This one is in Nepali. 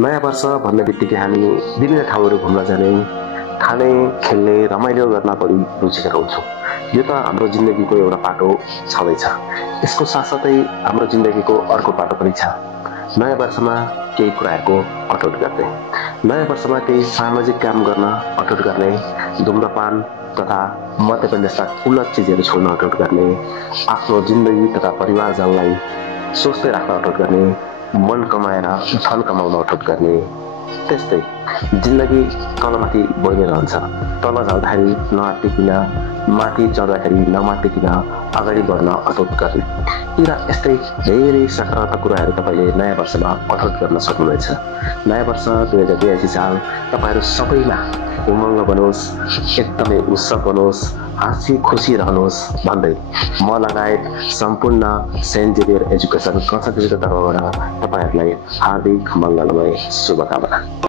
नयाँ वर्ष भन्ने बित्तिकै हामी विभिन्न ठाउँहरू घुम्न जाने, खाने, खेल्ने, रमाइलो गर्न बढी रुचिका हुन्छौँ। यो त हाम्रो जिन्दगीको एउटा पाटो छँदैछ। यसको साथसाथै हाम्रो जिन्दगीको अर्को पाटो पनि छ। नयाँ वर्षमा केही कुराहरूको अठोट गर्ने, नयाँ वर्षमा केही सामाजिक काम गर्न अठोट गर्ने, धुम्रपान तथा मद्यपान जस्ता उन्नत चिजहरू छोड्न अठोट गर्ने, आफ्नो जिन्दगी तथा परिवारजनलाई स्वस्थ राख्न अठोट गर्ने, मन कमाएर धन कमाउन अठोट गर्ने। त्यस्तै जिन्दगी तलमाथि बढी नै रहन्छ। तल झर्दाखेरि नआत्तिकिन, माथि चढ्दाखेरि नमात्तिकिन अगाडि बढ्न अठोट गर्ने। यी र यस्तै धेरै सकारात्मक कुराहरू तपाईँले नयाँ वर्षमा अठोट गर्न सक्नुहुनेछ। नयाँ वर्ष 2082 साल तपाईँहरू सबैमा उमङ्ग बनोस्, एकदमै उत्सव बनोस्, हाँसी खुसी रहनुहोस् भन्दै म लगायत सम्पूर्ण सेन्ट जेभियर एजुकेसन कन्सल्टेन्सीको तर्फबाट तपाईँहरूलाई हार्दिक मङ्गलमय शुभकामना।